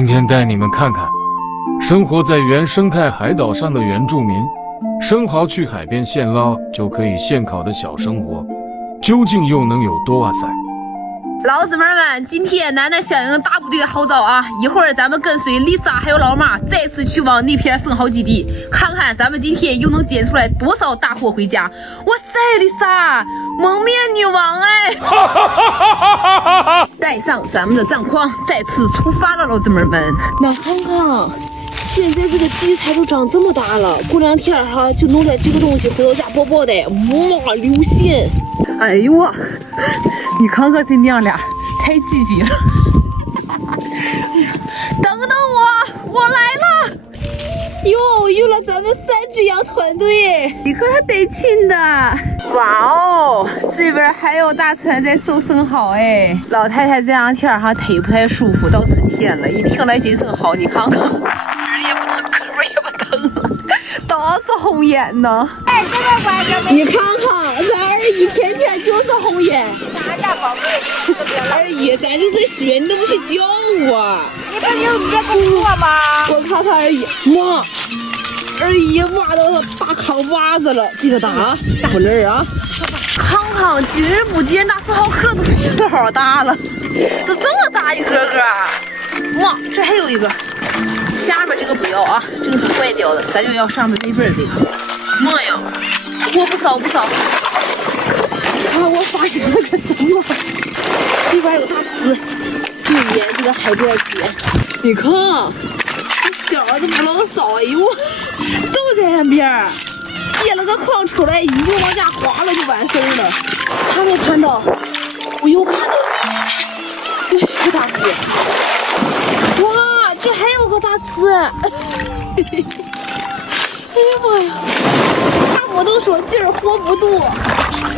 今天带你们看看生活在原生态海岛上的原住民，生蚝去海边现捞就可以现烤的小生活，究竟又能有多哇塞？老姊妹们，今天楠楠响应大部队的号召啊！一会儿咱们跟随丽莎还有老马再次去往那片生蚝基地，看看咱们今天又能捡出来多少大货回家！哇塞，丽莎，蒙面女王哎！带上咱们的帐筐，再次出发了，老姊妹们。那看看，现在这个地才都长这么大了，过两天哈就弄点这个东西回到家爆爆的，哇，流线！哎呦我，你看看这娘俩，太积极了！等等我来了！哟，有了咱们3只羊团队，你看他得劲的！哇哦，这边还有大船在收生蚝哎！老太太这两天哈腿不太舒服，到春天了，一听来捡生蚝，你看看，人也不疼，胳膊也不疼了，都是红眼呢！哎，这个关着没？你看看，咱二姨天天就是红眼。咱家宝贝，二姨，咱这是学，你都不去教我。你不是有你的工作吗？我看看二姨，妈，二姨挖到大糠挖子了，记得打啊，大粉儿啊。康康今日不见，那生蚝壳都比个好大了，这么大一个个啊！妈，这还有一个，下面这个不要啊，这个是坏掉的，咱就要上面那边这个。妈呀，货不少不少。看我发现了个什么？这边有大刺，就沿这个海边结。你看，这小的不老少，哎呦，都在岸边。接了个筐出来，一就往家划了就完事儿了。看没看到？我又看到对，个大刺。哇，这还有个大刺！哎呀妈呀！看我都说今儿活不多。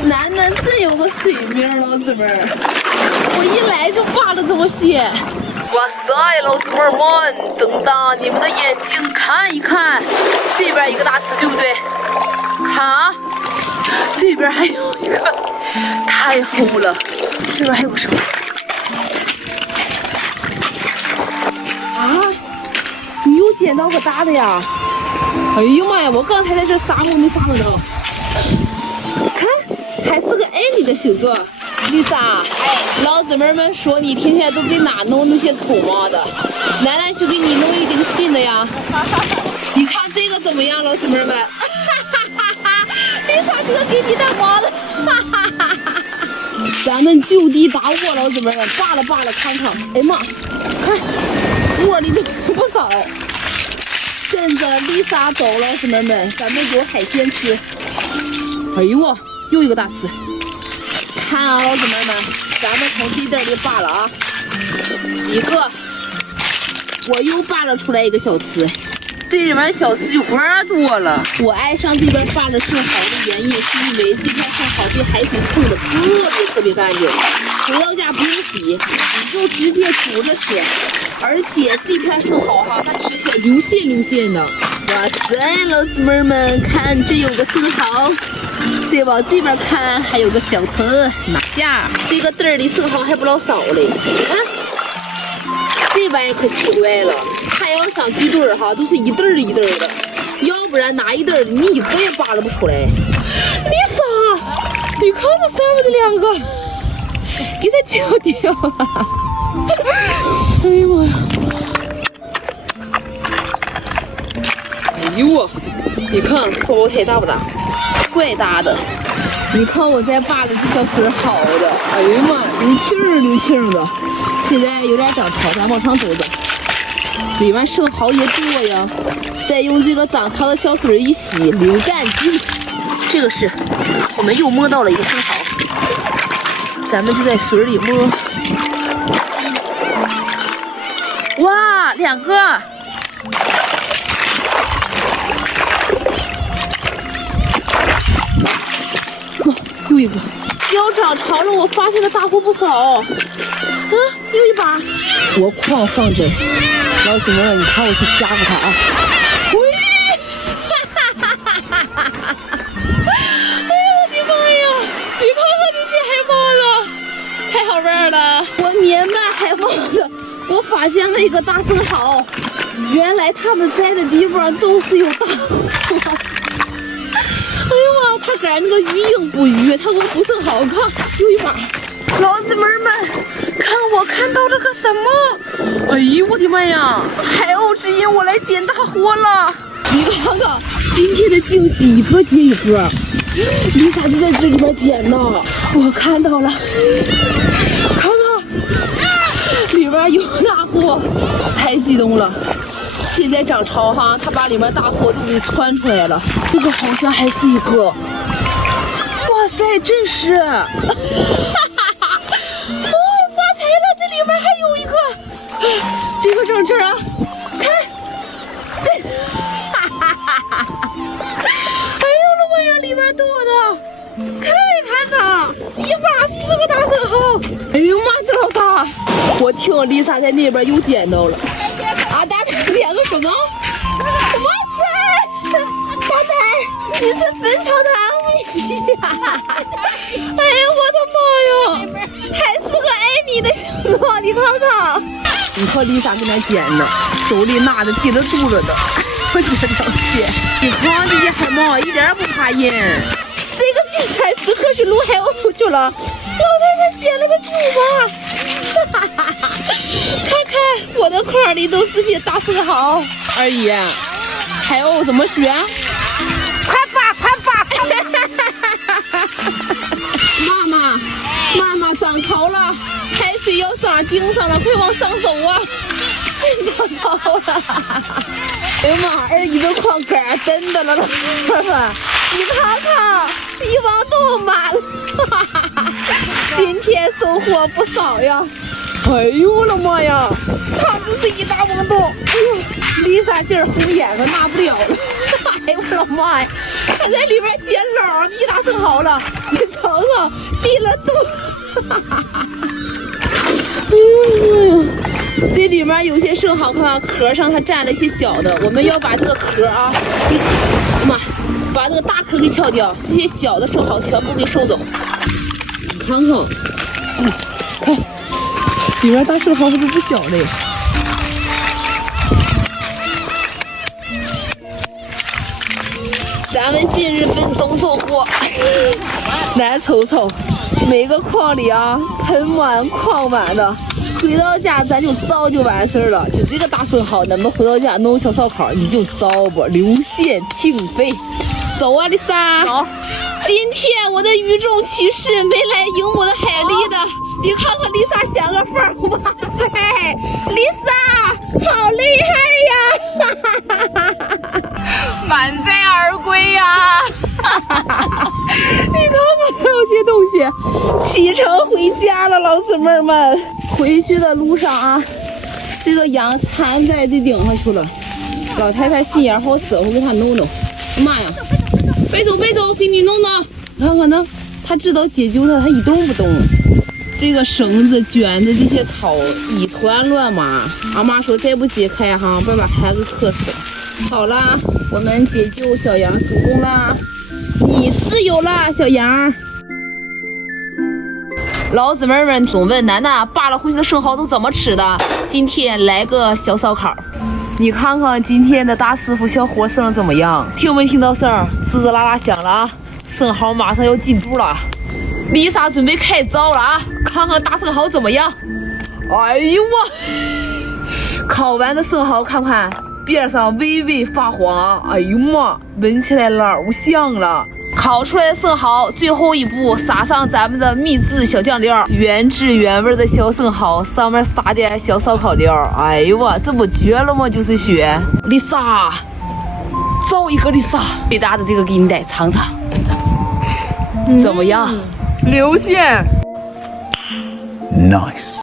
楠楠真有个水命，老姊妹儿，我一来就扒了这么些。哇塞，老姊妹们，睁大你们的眼睛看一看，这边一个大刺，对不对？看啊，这边还有一个，太厚了，这边还有个什么？啊，你又捡到个大的呀？哎呀妈呀，我刚才在这撒摸没撒摸到。看，还是个爱你的星座。丽莎，老姊妹们说你天天都给哪弄那些粗毛的，楠楠去给你弄一顶新的呀。你看这个怎么样，老姊妹们？丽莎这个给你的毛的，咱们就地打窝，老姊妹们，扒拉扒拉看看。哎呀妈，看窝里都不少。跟着丽莎走，老姊妹们，咱们有海鲜吃。哎呦我，又一个大刺！看啊，老姊妹们，咱们从这地儿里扒了啊，一个，我又扒拉出来一个小刺。这里面小刺就花多了。我爱上这边扒拉生蚝的原因，是因为这片生蚝被海水冲的特别干净，回到家不用洗，你就直接煮着吃。而且这片生蚝哈，它吃起来流线的。哇塞，老姊妹们，看这有个生蚝，再往这边看还有个小刺，拿下。这个袋里生蚝还不老少嘞，你看。这玩意可奇怪了，它要想聚堆儿哈，都是一对儿一对儿的，要不然拿一对儿的你一个也扒拉不出来。丽莎，你看这上面的两个，给它揪掉了。哎呀妈呀！哎呦我，你看双胞胎大不大？怪大的。你看我在扒拉这小腿好的，哎呀妈，溜气的。现在有点涨潮，咱往上走走。里面生蚝也多呀，再用这个涨潮的小水一洗，流干净。这个是，我们又摸到了一个生蚝，咱们就在水里摸。哇，2个！哇，又一个。要涨潮了，我发现了大货不少。又一把，我狂放着。老姊妹们，你看我去吓唬他啊！喂，哎呦我的妈呀！你看看这些海蟒了，太好玩了！我年迈海蟒的，我发发现了一个大生蚝，原来他们在的地方都是有大货。哎呀妈，他赶那个鱼鹰捕鱼，他给我捕生蚝，看有一把。老子们们，看我看到了个什么？哎呦我的妈呀！海鸥指引我来捡大货了。你看看，今天的惊喜一个接一个。丽莎就在这里边捡呢，我看到了，看看里边有大货，太激动了。现在涨潮哈，他把里面大货都给窜出来了。这个好像还是一个，哇塞，真是！哦，发财了，这里面还有一个，这个整整啊，看，这，哈哈哈哈哈！哎呦我的妈呀，里边多的，看没看到？一把4个大生蚝！哎呦妈，这老大！我听丽莎在那边又捡到了。啊，大奶捡个什么？哇塞，大奶，你是本场的安慰剂呀！哎呀，我的妈呀，还是个爱你的形状，你看看。你看丽莎跟那捡呢，手里拿着提着肚子的，我觉得天，你看这些海猫一点不怕人。这个精彩时刻是撸海鸥去了，老太太捡了个9把。哈哈哈！看看我的筐里都是些大生蚝。二姨，海鸥怎么选？快扒，快扒！妈妈涨潮了，海水要上顶上了，快往上走啊！真涨潮了！哎呀妈，二姨的筐杆真的了，老师们，你看看，一网都满了。今天收获不少呀！哎呦我的妈呀，看这是一大网洞！哎呦，丽莎劲儿红眼了，拿不了了！哎呦我的妈呀，她在里边捡捞一大生蚝了，你瞅瞅，滴了肚！哎呦妈呀，这里面有些生蚝，看看壳上它沾了一些小的，我们要把这个壳啊，妈，把这个大壳给敲掉，这些小的生蚝全部给收走。你看看，看。里面大生蚝还是不小的。咱们今日奔东收获，来瞅瞅，每个筐里啊，盆满筐满的。回到家咱就糟就完事儿了。就这个大生蚝，咱们回到家弄小烧烤，你就糟吧，留馅挺肥。走啊，丽莎！走。今天我的语重骑士没来迎我的海丽的。你看看丽莎像个缝，哇塞，丽莎好厉害呀！满载而归呀！你看看这有些东西，启程回家了，老姊妹们。回去的路上啊，这个羊缠在这顶上去了。老太太心眼好使，我给她弄弄。妈呀，别走别走，给你弄弄。你看看呢，她知道解救她，她一动不动。这个绳子卷的这些草一团乱麻，俺妈说再不解开哈，别把孩子渴死了。好了，我们解救小羊成功啦，你自由了，小羊。老姊妹们总问楠楠扒了回去的生蚝都怎么吃的，今天来个小烧烤。你看看今天的大师傅小伙声怎么样？听没听到声？滋滋啦啦响了啊！生蚝马上要进肚了。丽莎准备开灶了啊！看看大生蚝怎么样？哎呦我，烤完的生蚝看看边上微微发黄啊！哎呦妈，闻起来老香了。烤出来的生蚝，最后一步撒上咱们的秘制小酱料，原汁原味的小生蚝，上面撒点小烧烤料。哎呦我，这不绝了吗？就是雪，丽莎，造一个丽莎，最大的这个给你来尝尝，怎么样？流线 Nice.